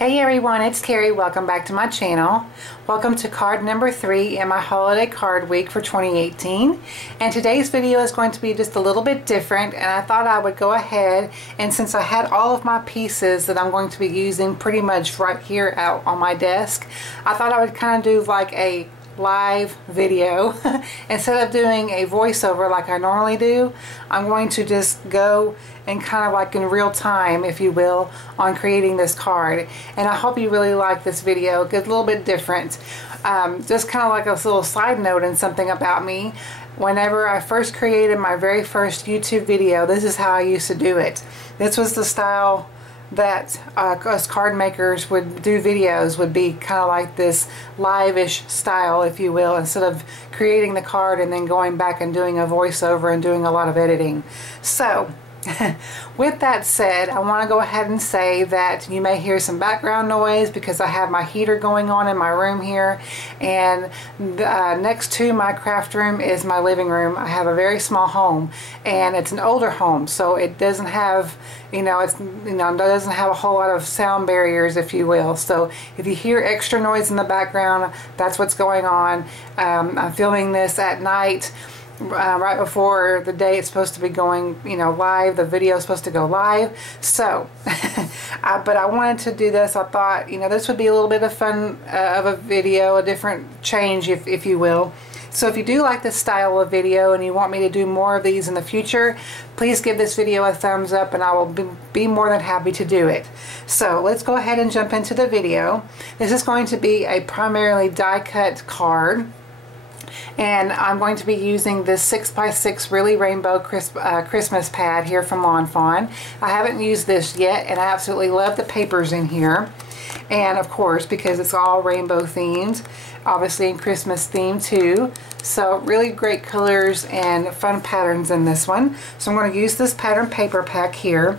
Hey everyone, it's Terry. Welcome back to my channel. Welcome to card number 3 in my holiday card week for 2018. And today's video is going to be just a little bit different, and I thought I would go ahead, and since I had all of my pieces that I'm going to be using pretty much right here out on my desk, I thought I would kind of do like a live video. Instead of doing a voiceover like I normally do, I'm going to just go and kind of like in real time, if you will, on creating this card. And I hope you really like this video. It's a little bit different. Just kind of like a little side note and something about me. Whenever I first created my very first YouTube video, this is how I used to do it. This was the style that us card makers would do videos, would be kind of like this live-ish style, if you will, instead of creating the card and then going back and doing a voiceover and doing a lot of editing. So with that said, I want to go ahead and say that you may hear some background noise because I have my heater going on in my room here, and next to my craft room is my living room. I have a very small home, and it's an older home, so it doesn't have, it doesn't have a whole lot of sound barriers, if you will. So if you hear extra noise in the background, that's what's going on. I'm filming this at night. Right before the day it's supposed to be going, live. The video is supposed to go live. So, but I wanted to do this. I thought, this would be a little bit of fun of a video, a different change, if you will. So if you do like this style of video and you want me to do more of these in the future, please give this video a thumbs up and I will be more than happy to do it. So let's go ahead and jump into the video. This is going to be a primarily die cut card. And I'm going to be using this 6x6 Really Rainbow Christmas pad here from Fawn. I haven't used this yet, and I absolutely love the papers in here. And of course, because it's all rainbow themed, obviously in Christmas theme too. So really great colors and fun patterns in this one. So I'm going to use this pattern paper pack here.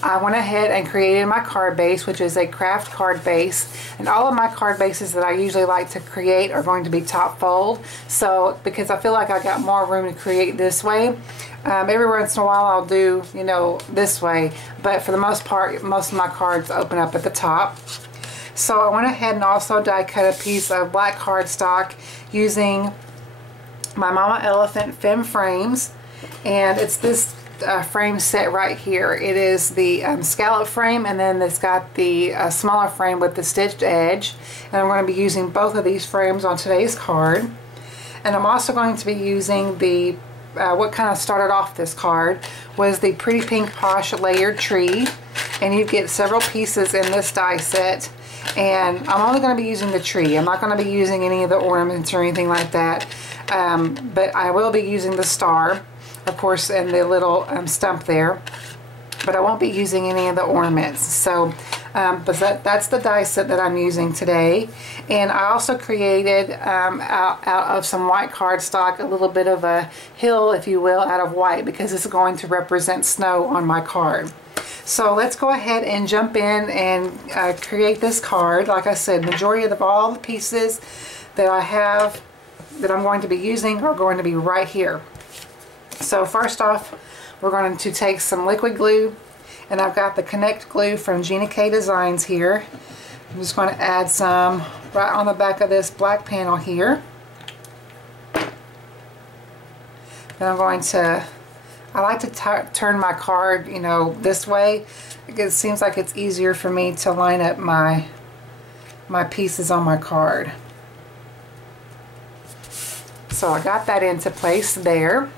I went ahead and created my card base, which is a Kraft card base, and all of my card bases that I usually like to create are going to be top fold. So because I feel like I got more room to create this way, every once in a while I'll do this way, but for the most part most of my cards open up at the top. So I went ahead and also die cut a piece of black cardstock using my Mama Elephant Femme Frames, and it's this frame set right here. It is the scallop frame, and then it's got the smaller frame with the stitched edge, and I'm going to be using both of these frames on today's card. And I'm also going to be using the what kind of started off this card was the Pretty Pink Posh layered tree, and you get several pieces in this die set, and I'm only going to be using the tree. I'm not going to be using any of the ornaments or anything like that, but I will be using the star, of course, and the little stump there, but I won't be using any of the ornaments. So but that's the die set that I'm using today. And I also created out of some white cardstock a little bit of a hill, if you will, out of white, because this is going to represent snow on my card. So let's go ahead and jump in and create this card. Like I said, majority of all the pieces that I have that I'm going to be using are going to be right here. So first off, we're going to take some liquid glue, and I've got the Connect glue from Gina Designs here. I'm just going to add some right on the back of this black panel here. Then I'm going to, I like to turn my card, this way. It seems like it's easier for me to line up my pieces on my card. So I got that into place there.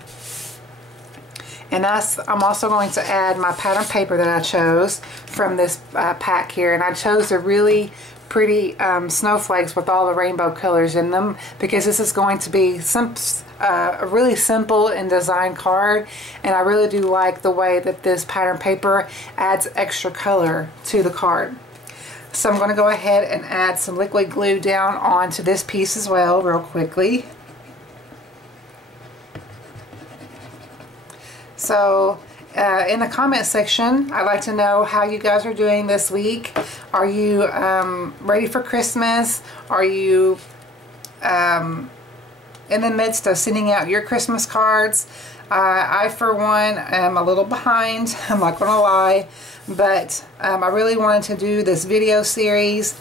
And I'm also going to add my pattern paper that I chose from this pack here. And I chose the really pretty snowflakes with all the rainbow colors in them, because this is going to be a really simple and designed card. And I really do like the way that this pattern paper adds extra color to the card. So I'm going to go ahead and add some liquid glue down onto this piece as well real quickly. So in the comment section, I'd like to know how you guys are doing this week. Are you ready for Christmas? Are you in the midst of sending out your Christmas cards. I for one am a little behind, I'm not going to lie, but I really wanted to do this video series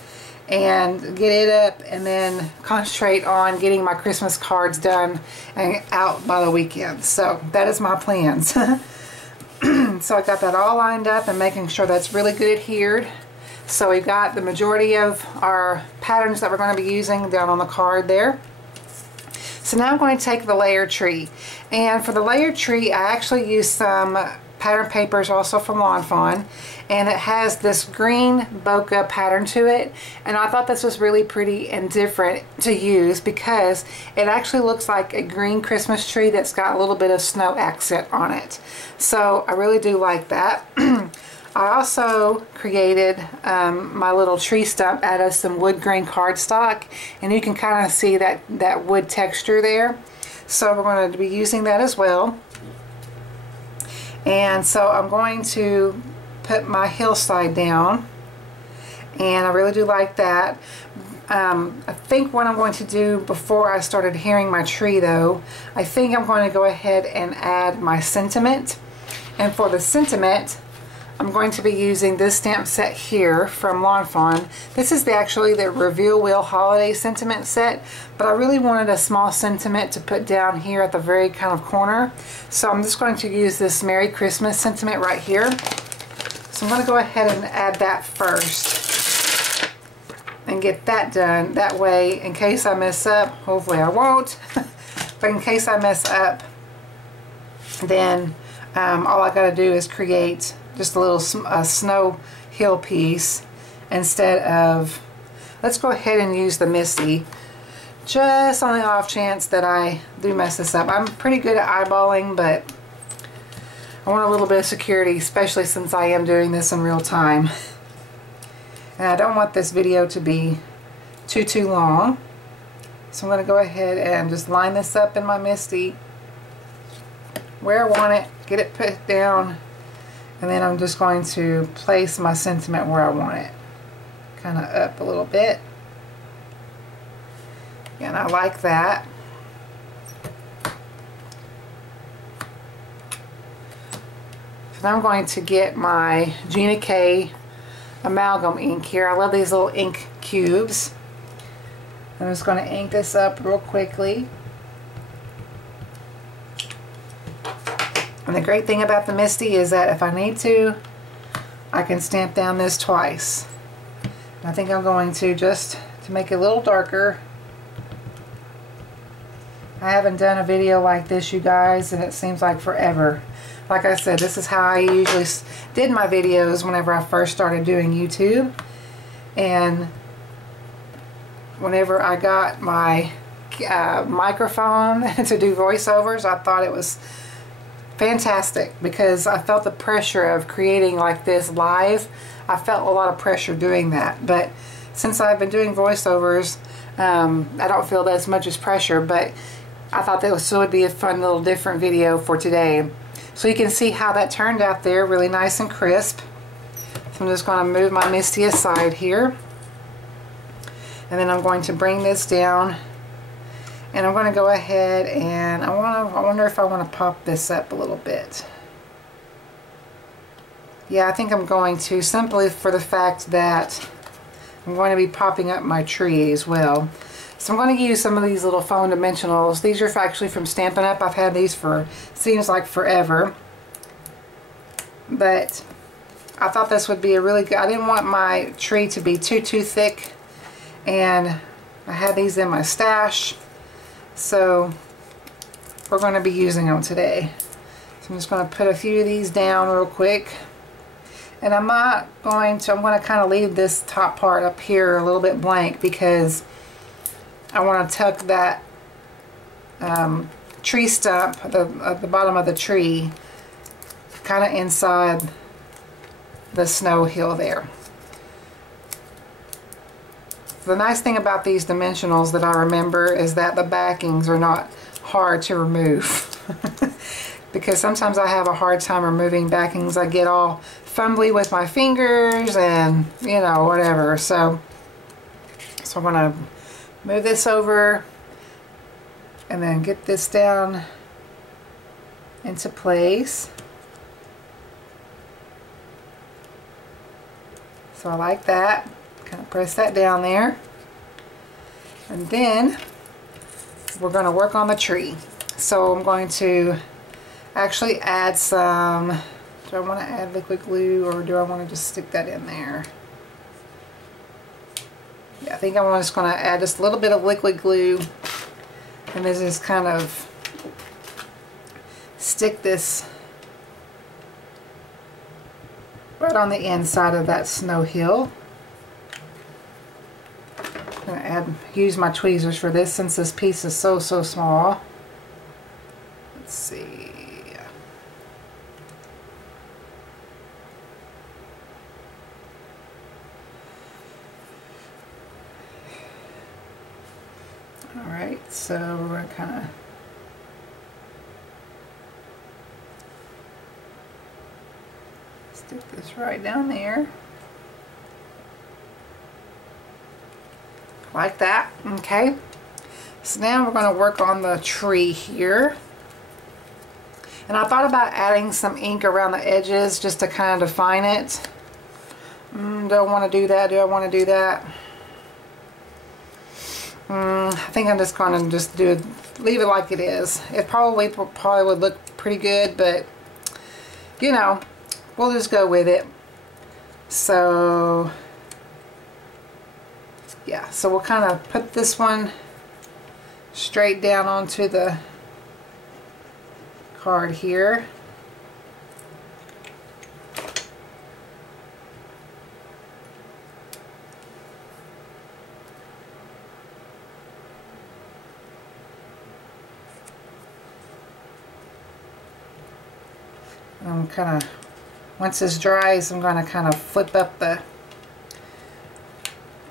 and get it up and then concentrate on getting my Christmas cards done and out by the weekend. So that is my plans. So I got that all lined up and making sure that's really good adhered. So we've got the majority of our patterns that we're going to be using down on the card there. So now I'm going to take the layered tree, and for the layered tree I actually used some pattern papers also from Lawn Fawn, and it has this green bokeh pattern to it, and I thought this was really pretty and different to use because it actually looks like a green Christmas tree that's got a little bit of snow accent on it. So I really do like that. I also created my little tree stump out of some wood grain cardstock, and you can kind of see that wood texture there. So we're going to be using that as well. And so I'm going to put my hillside down, and I really do like that. I think what I'm going to do before I start adhering my tree though, I think I'm going to go ahead and add my sentiment. And for the sentiment, I'm going to be using this stamp set here from Lawn Fawn. This is actually the Reveal Wheel Holiday Sentiment set, but I really wanted a small sentiment to put down here at the very kind of corner. So I'm just going to use this Merry Christmas sentiment right here. So I'm going to go ahead and add that first and get that done. That way, in case I mess up, hopefully I won't, but in case I mess up, then all I got to do is create just a little snow hill piece instead of, let's go ahead and use the Misty just on the off chance that I do mess this up. I'm pretty good at eyeballing, but I want a little bit of security, especially since I am doing this in real time. And I don't want this video to be too long. So I'm going to go ahead and just line this up in my Misty where I want it, get it put down, and then I'm just going to place my sentiment where I want it. Kind of up a little bit. And I like that. So now I'm going to get my Gina K Amalgam ink here. I love these little ink cubes. I'm just going to ink this up real quickly. And the great thing about the Misty is that if I need to, I can stamp down this twice. And I think I'm going to, just to make it a little darker. I haven't done a video like this, you guys, and it seems like forever. Like I said, this is how I usually did my videos whenever I first started doing YouTube. And whenever I got my microphone to do voiceovers, I thought it was fantastic because I felt the pressure of creating like this live. I felt a lot of pressure doing that, but since I've been doing voiceovers, I don't feel that as much as pressure, but I thought that would be a fun little different video for today. So you can see how that turned out there, really nice and crisp. So I'm just going to move my Misty aside here, and then I'm going to bring this down. And I'm going to go ahead and I wonder if I want to pop this up a little bit. Yeah, I think I'm going to, simply for the fact that I'm going to be popping up my tree as well. So I'm going to use some of these little foam dimensionals. These are actually from Stampin' Up. I've had these for, seems like forever. But I thought this would be a really good, I didn't want my tree to be too thick. And I had these in my stash. So we're going to be using them today. So I'm just going to put a few of these down real quick. And I'm going to kind of leave this top part up here a little bit blank because I want to tuck that tree stump at the bottom of the tree kind of inside the snow hill there. The nice thing about these dimensionals that I remember is that the backings are not hard to remove. Because sometimes I have a hard time removing backings. I get all fumbly with my fingers and, you know, whatever. So I'm going to move this over and then get this down into place. So I like that. Kind of press that down there. And then we're going to work on the tree. So I'm going to actually add some, do I want to add liquid glue or do I want to just stick that in there? Yeah, I think I'm just going to add just a little bit of liquid glue, and this is kind of stick this right on the inside of that snow hill. I'm going to use my tweezers for this since this piece is so small. Let's see. Alright, so we're going to kind of stick this right down there. Like that. Okay. So now we're going to work on the tree here. And I thought about adding some ink around the edges just to kind of define it. Do I want to do that? Do I want to do that? I think I'm just going to just leave it like it is. It probably would look pretty good, but you know, we'll just go with it. So yeah, so we'll kind of put this one straight down onto the card here. I'm kind of, once this dries, I'm going to kind of flip up the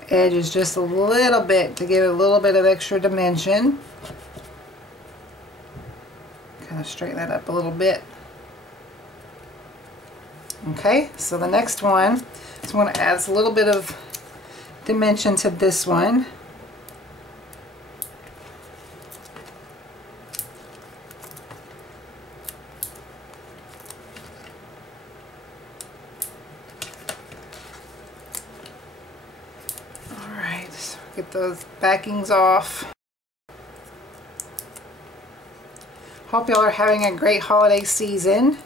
edges just a little bit to give it a little bit of extra dimension. Kind of straighten that up a little bit. Okay, so the next one is I'm going to add a little bit of dimension to this one. Get those backings off. Hope y'all are having a great holiday season.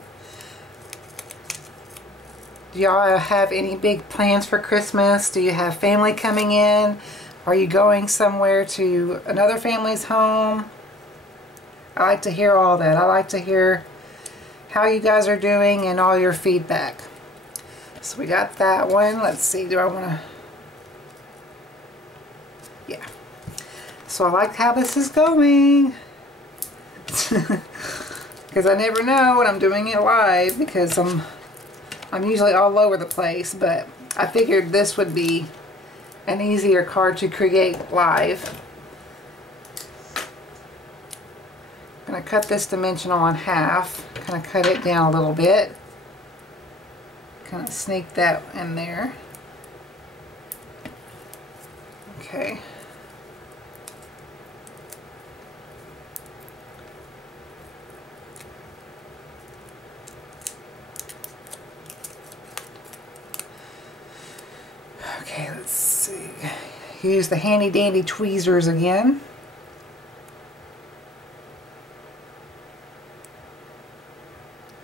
Do y'all have any big plans for Christmas? Do you have family coming in? Are you going somewhere to another family's home? I like to hear all that. I like to hear how you guys are doing and all your feedback. So we got that one. Let's see, do I want to... Yeah. So I like how this is going. Because I never know when I'm doing it live, because I'm usually all over the place, but I figured this would be an easier card to create live. I'm going to cut this dimensional in half, kind of cut it down a little bit, kind of sneak that in there. Okay. Okay, let's see. Use the handy dandy tweezers again.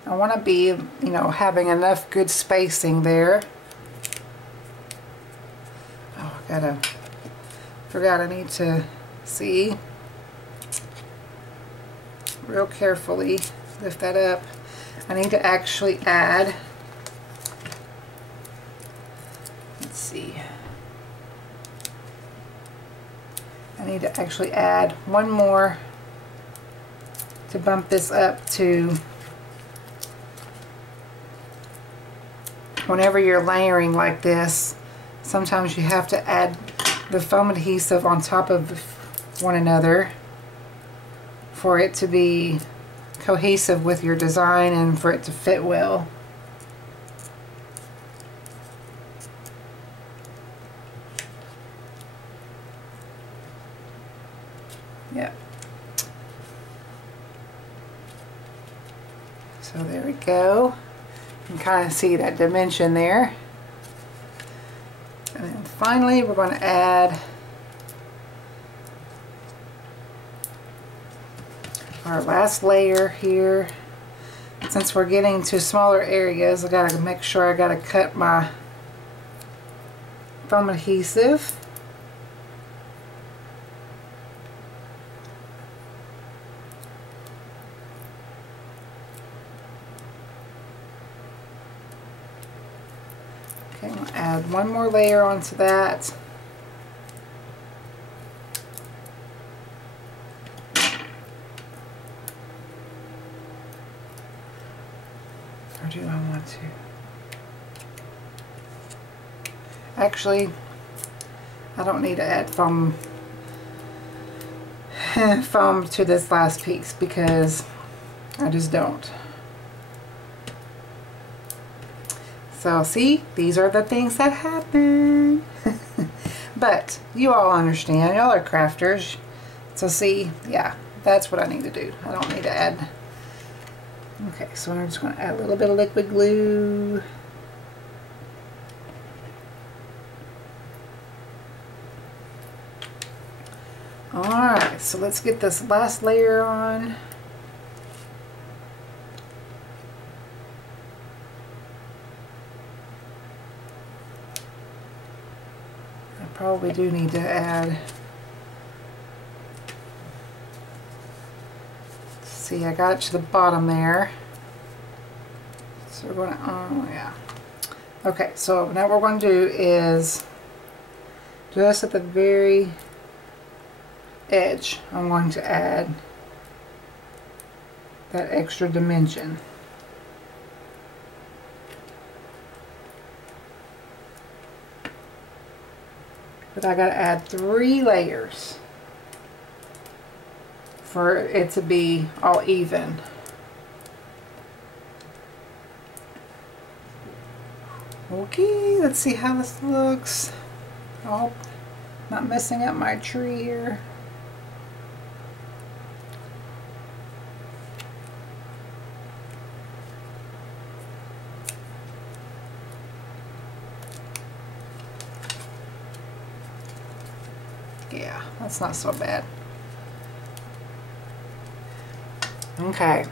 I want to be, you know, having enough good spacing there. Oh, forgot I need to see. Real carefully lift that up. I need to actually add, let's see, I need to actually add one more to bump this up to, whenever you're layering like this, sometimes you have to add the foam adhesive on top of one another for it to be cohesive with your design and for it to fit well. Yep. So there we go. You can kind of see that dimension there. And then finally we're going to add our last layer here. Since we're getting to smaller areas, I gotta make sure I gotta cut my foam adhesive. Okay, I'm gonna add one more layer onto that. Or do I want to? Actually, I don't need to add foam to this last piece because I just don't. So see, these are the things that happen. But you all understand, y'all are crafters. So see, yeah, that's what I need to do. I don't need to add. Okay, so I'm just going to add a little bit of liquid glue. Alright, so let's get this last layer on. I probably do need to add. See, I got it to the bottom there. So we're going to, oh yeah. Okay, so now what we're going to do is just at the very edge, I'm going to add that extra dimension. But I got to add 3 layers for it to be all even. Okay, let's see how this looks. Oh, not messing up my tree here. Yeah, that's not so bad. Okay,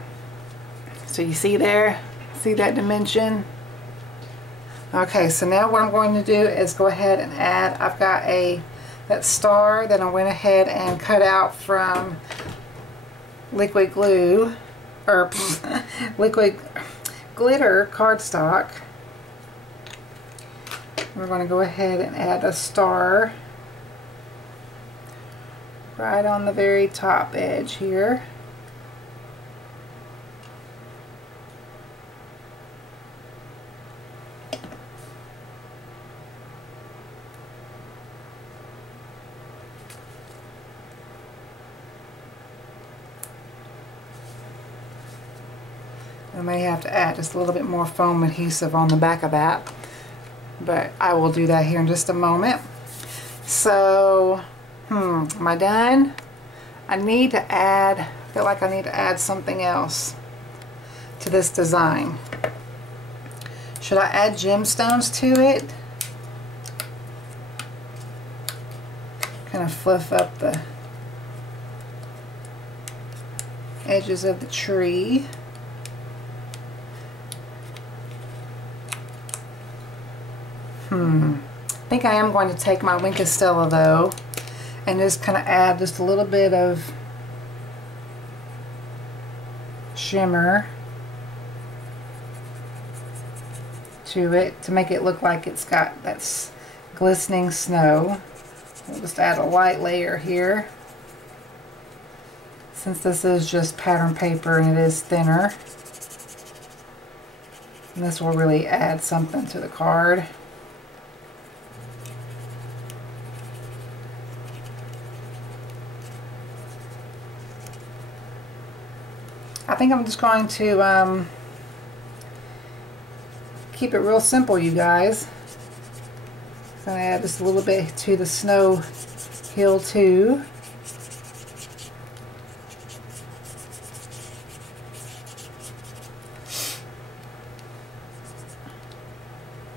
so you see there, see that dimension? Okay, so now what I'm going to do is go ahead and add, I've got that star that I went ahead and cut out from liquid glue, or liquid glitter cardstock. We're going to go ahead and add a star right on the very top edge here. I may have to add just a little bit more foam adhesive on the back of that, but I will do that here in just a moment. So, am I done? I need to add, I feel like I need to add something else to this design. Should I add gemstones to it? Kind of fluff up the edges of the tree. I think I am going to take my Wink of Stella though and just kind of add just a little bit of shimmer to it to make it look like it's got that glistening snow. We'll just add a light layer here since this is just pattern paper and it is thinner. And this will really add something to the card. I think I'm just going to keep it real simple, you guys. I'm going to add just a little bit to the snow hill too.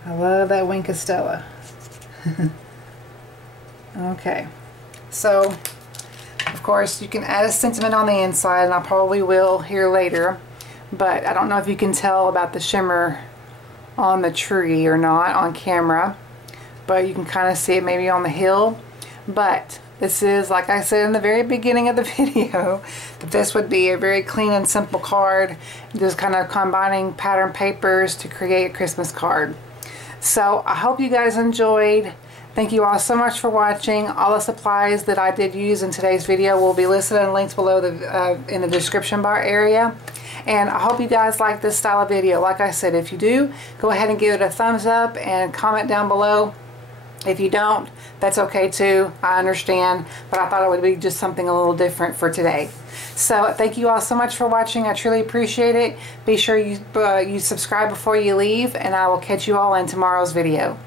I love that wink of Stella. Okay, so of course you can add a sentiment on the inside, and I probably will here later, but I don't know if you can tell about the shimmer on the tree or not on camera, but you can kind of see it maybe on the hill. But this is, like I said in the very beginning of the video, that this would be a very clean and simple card, just kind of combining pattern papers to create a Christmas card. So I hope you guys enjoyed. Thank you all so much for watching. All the supplies that I did use in today's video will be listed in links below in the description bar area. And I hope you guys like this style of video. Like I said, if you do, go ahead and give it a thumbs up and comment down below. If you don't, that's okay too. I understand, but I thought it would be just something a little different for today. So thank you all so much for watching. I truly appreciate it. Be sure you subscribe before you leave, and I will catch you all in tomorrow's video.